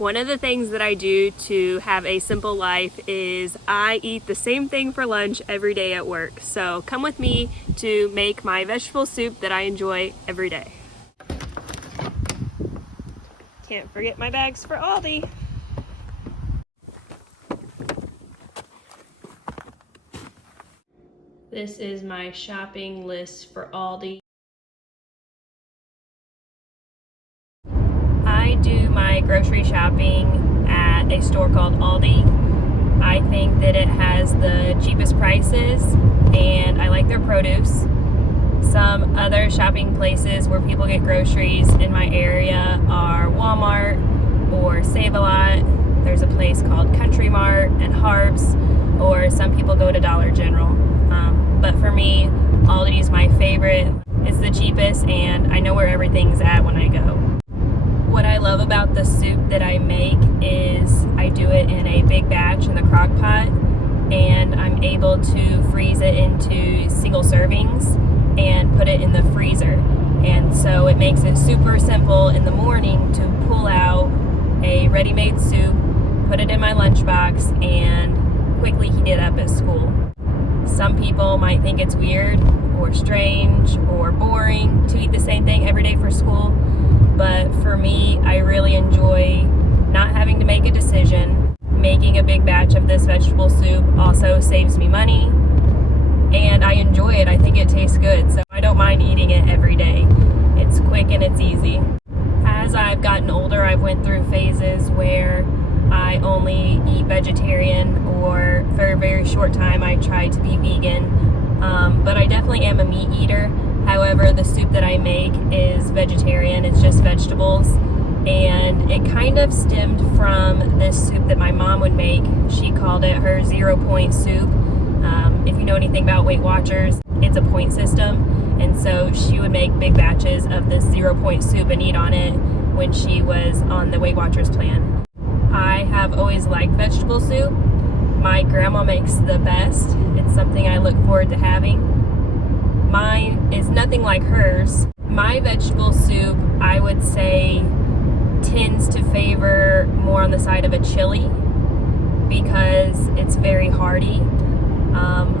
One of the things that I do to have a simple life is I eat the same thing for lunch every day at work. So come with me to make my vegetable soup that I enjoy every day. Can't forget my bags for Aldi. This is my shopping list for Aldi. I do my grocery shopping at a store called Aldi. I think that it has the cheapest prices and I like their produce. Some other shopping places where people get groceries in my area are Walmart or Save-A-Lot. There's a place called Country Mart and Harps, or some people go to Dollar General. But for me, Aldi is my favorite. It's the cheapest and I know where everything's at when I go. What I love about the soup that I make is I do it in a big batch in the crock pot, and I'm able to freeze it into single servings and put it in the freezer. And so it makes it super simple in the morning to pull out a ready-made soup, put it in my lunchbox, and quickly heat it up at school. Some people might think it's weird or strange or boring to eat the same thing every day for school, but for me, I really enjoy not having to make a decision. Making a big batch of this vegetable soup also saves me money, and I enjoy it. I think it tastes good, so I don't mind eating it every day. It's quick and it's easy. As I've gotten older, I've went through phases where I only eat vegetarian, or for a very short time I tried to be vegan, but I definitely am a meat eater. However, the soup that I make is vegetarian. It's just vegetables, and it kind of stemmed from this soup that my mom would make. She called it her 0-point soup. If you know anything about Weight Watchers, it's a point system, and so she would make big batches of this 0-point soup and eat on it when she was on the Weight Watchers plan. I have always liked vegetable soup. My grandma makes the best. It's something I look forward to having. Mine is nothing like hers. My vegetable soup, I would say, tends to favor more on the side of a chili because it's very hearty.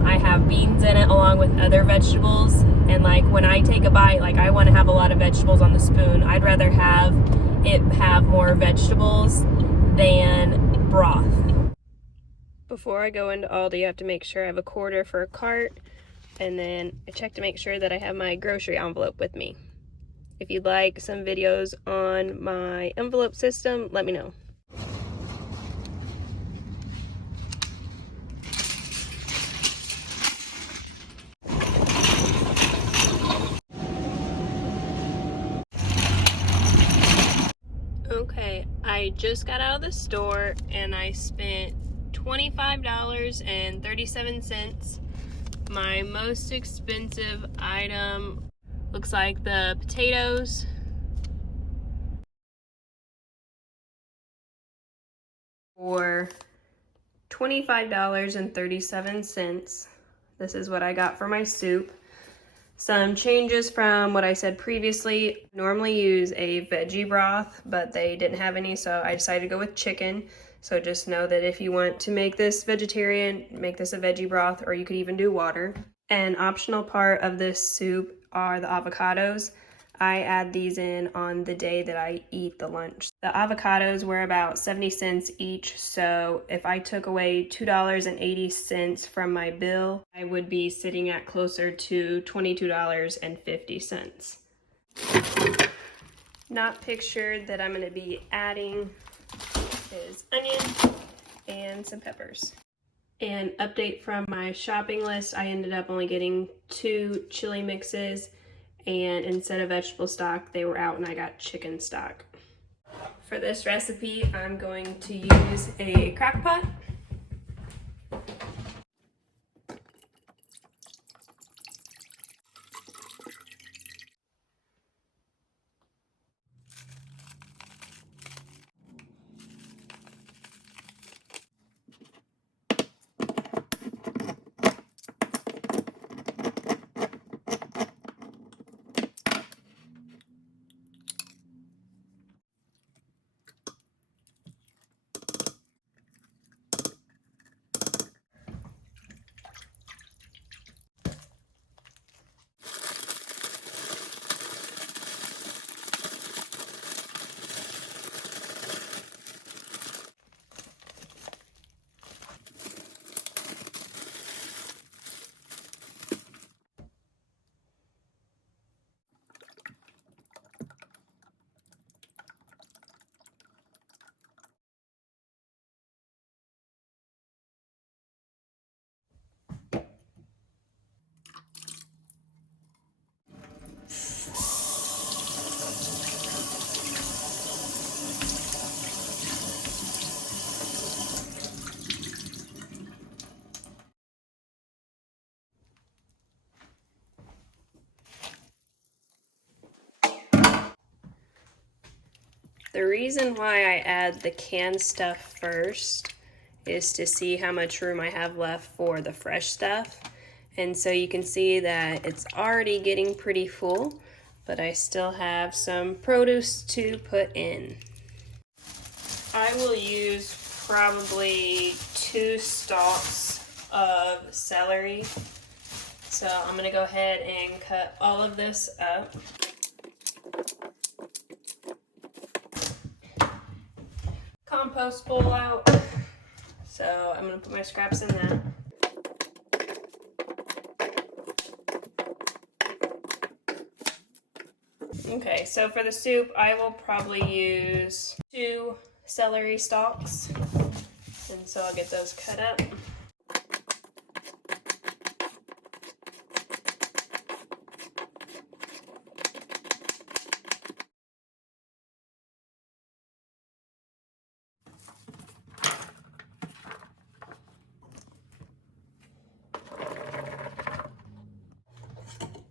I have beans in it along with other vegetables, and like when I take a bite, like I want to have a lot of vegetables on the spoon. I'd rather have it have more vegetables than broth. Before I go into Aldi, I have to make sure I have a quarter for a cart, and then I check to make sure that I have my grocery envelope with me. If you'd like some videos on my envelope system, let me know. Okay, I just got out of the store and I spent $25.37. My most expensive item looks like the potatoes. For $25.37. This is what I got for my soup. Some changes from what I said previously. I normally use a veggie broth, but they didn't have any, so I decided to go with chicken. So just know that if you want to make this vegetarian, make this a veggie broth, or you could even do water. An optional part of this soup are the avocados. I add these in on the day that I eat the lunch. The avocados were about 70 cents each, so if I took away $2.80 from my bill, I would be sitting at closer to $22.50. Not pictured that I'm going to be adding is onion and some peppers. An update from my shopping list, I ended up only getting 2 chili mixes, and instead of vegetable stock, they were out and I got chicken stock. For this recipe, I'm going to use a crock pot. The reason why I add the canned stuff first is to see how much room I have left for the fresh stuff. And so you can see that it's already getting pretty full, but I still have some produce to put in. I will use probably 2 stalks of celery. So I'm gonna go ahead and cut all of this up. Compost bowl out. So I'm gonna put my scraps in that. Okay, so for the soup, I will probably use 2 celery stalks. And so I'll get those cut up.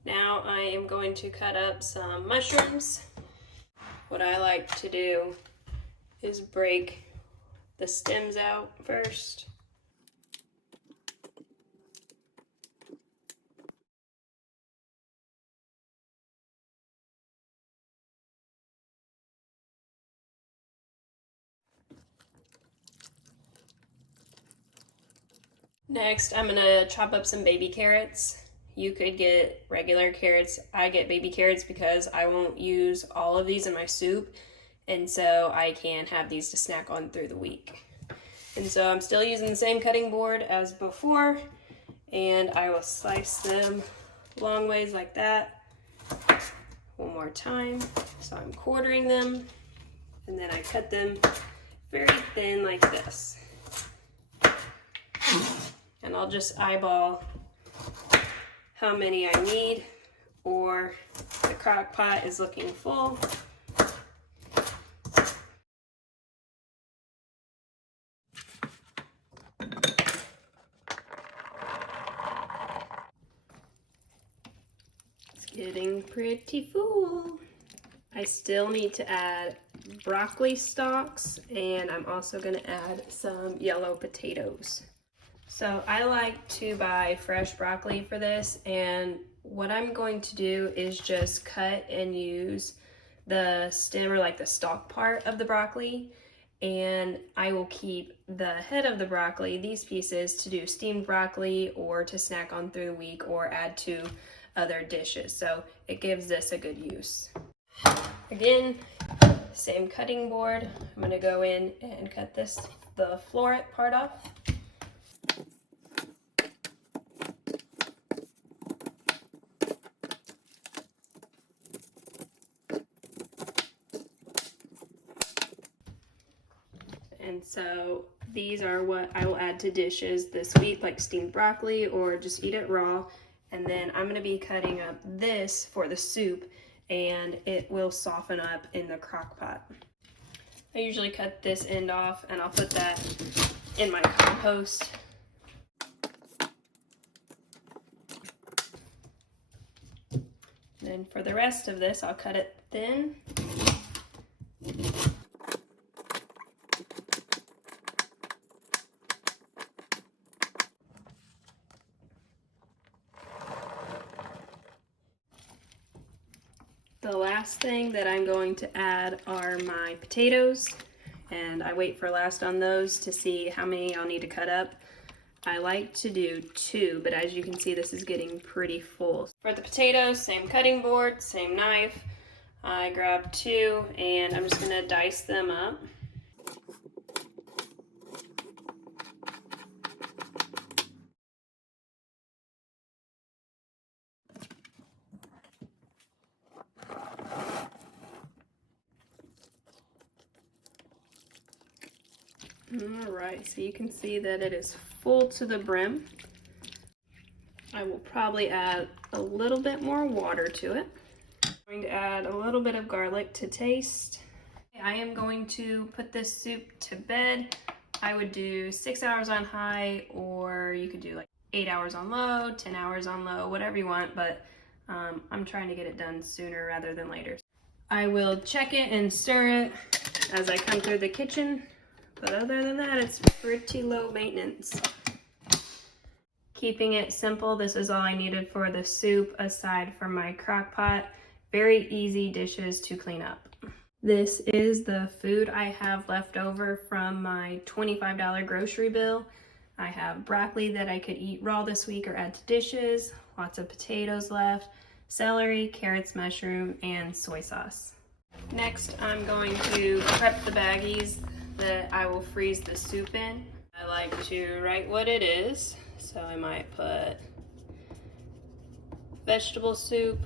Now I am going to cut up some mushrooms. What I like to do is break the stems out first. Next, I'm gonna chop up some baby carrots. You could get regular carrots. I get baby carrots because I won't use all of these in my soup, and so I can have these to snack on through the week. And so I'm still using the same cutting board as before, and I will slice them long ways like that. One more time. So I'm quartering them, and then I cut them very thin like this. And I'll just eyeball how many I need, or the crock pot is looking full. It's getting pretty full. I still need to add broccoli stalks, and I'm also gonna add some yellow potatoes. So I like to buy fresh broccoli for this, and what I'm going to do is just cut and use the stem, or like the stalk part of the broccoli, and I will keep the head of the broccoli, these pieces, to do steamed broccoli or to snack on through the week or add to other dishes. So it gives this a good use. Again, same cutting board. I'm gonna go in and cut the floret part off. And so these are what I will add to dishes this week, like steamed broccoli or just eat it raw. And then I'm gonna be cutting up this for the soup, and it will soften up in the crock pot. I usually cut this end off, and I'll put that in my compost. Then for the rest of this, I'll cut it thin. The last thing that I'm going to add are my potatoes, and I wait for last on those to see how many I'll need to cut up. I like to do 2, but as you can see, this is getting pretty full. For the potatoes, same cutting board, same knife. I grabbed 2, and I'm just gonna dice them up. All right, so you can see that it is full to the brim. I will probably add a little bit more water to it. I'm going to add a little bit of garlic to taste. I am going to put this soup to bed. I would do 6 hours on high, or you could do like 8 hours on low, 10 hours on low, whatever you want, but I'm trying to get it done sooner rather than later. I will check it and stir it as I come through the kitchen. But other than that, it's pretty low maintenance. Keeping it simple, this is all I needed for the soup aside from my crock pot. Very easy dishes to clean up. This is the food I have left over from my $25 grocery bill. I have broccoli that I could eat raw this week or add to dishes, lots of potatoes left, celery, carrots, mushroom, and soy sauce. Next, I'm going to prep the baggies that I will freeze the soup in. I like to write what it is, so I might put vegetable soup,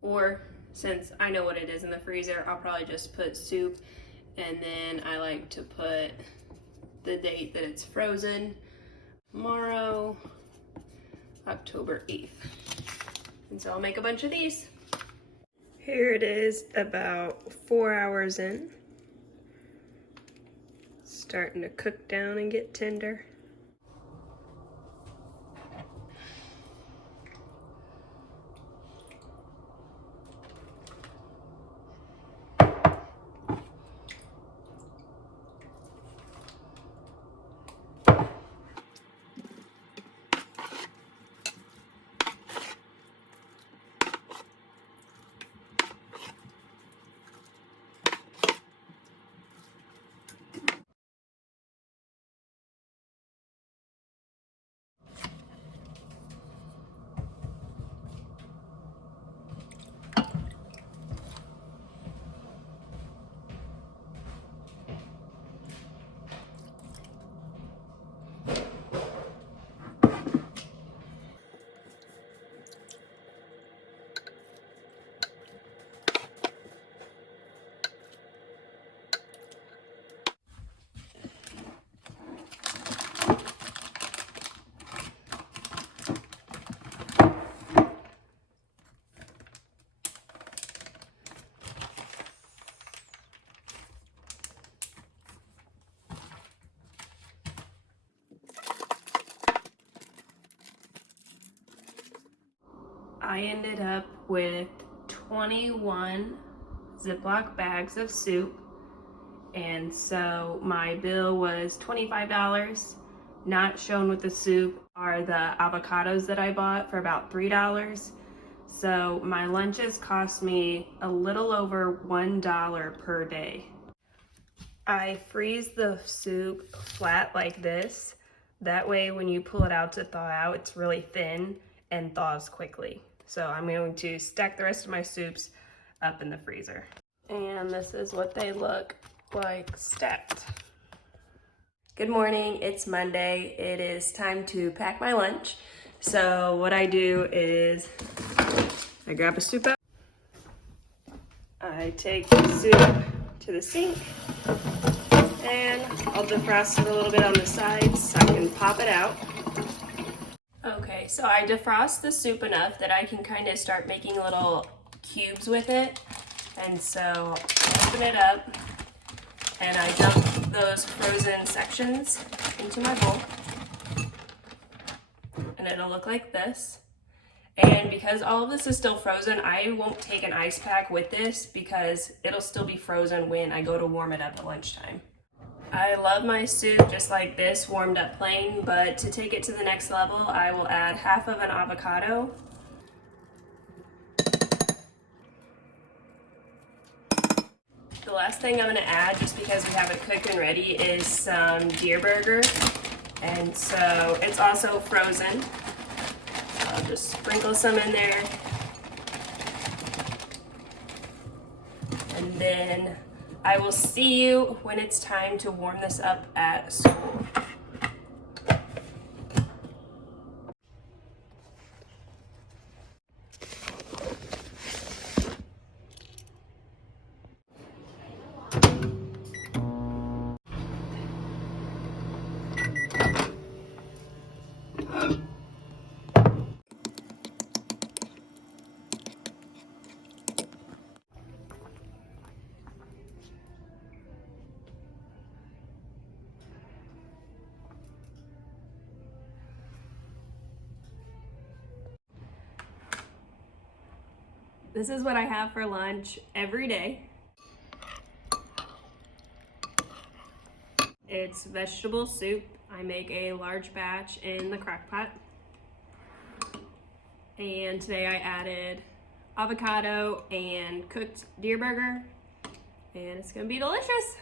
or since I know what it is in the freezer, I'll probably just put soup, and then I like to put the date that it's frozen, tomorrow, October 8th. And so I'll make a bunch of these. Here it is about 4 hours in. Starting to cook down and get tender. I ended up with 21 Ziploc bags of soup, and so my bill was $25. Not shown with the soup are the avocados that I bought for about $3. So my lunches cost me a little over $1 per day. I freeze the soup flat like this. That way when you pull it out to thaw out, it's really thin and thaws quickly. So I'm going to stack the rest of my soups up in the freezer. And this is what they look like stacked. Good morning, it's Monday. It is time to pack my lunch. So what I do is I grab a soup out. I take the soup to the sink and I'll defrost it a little bit on the sides so I can pop it out. Okay, so I defrost the soup enough that I can kind of start making little cubes with it. And so I open it up and I dump those frozen sections into my bowl. And it'll look like this. And because all of this is still frozen, I won't take an ice pack with this because it'll still be frozen when I go to warm it up at lunchtime. I love my soup just like this, warmed up plain, but to take it to the next level, I will add half of an avocado. The last thing I'm gonna add, just because we have it cooked and ready, is some deer burger. And so it's also frozen. So I'll just sprinkle some in there. And then I will see you when it's time to warm this up at school. This is what I have for lunch every day. It's vegetable soup. I make a large batch in the crock pot. And today I added avocado and cooked deer burger, and it's gonna be delicious.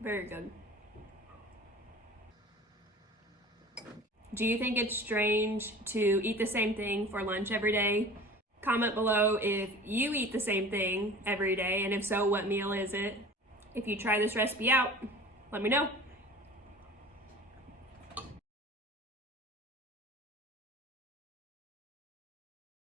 Very good. Do you think it's strange to eat the same thing for lunch every day? Comment below if you eat the same thing every day, and if so, what meal is it? If you try this recipe out, let me know.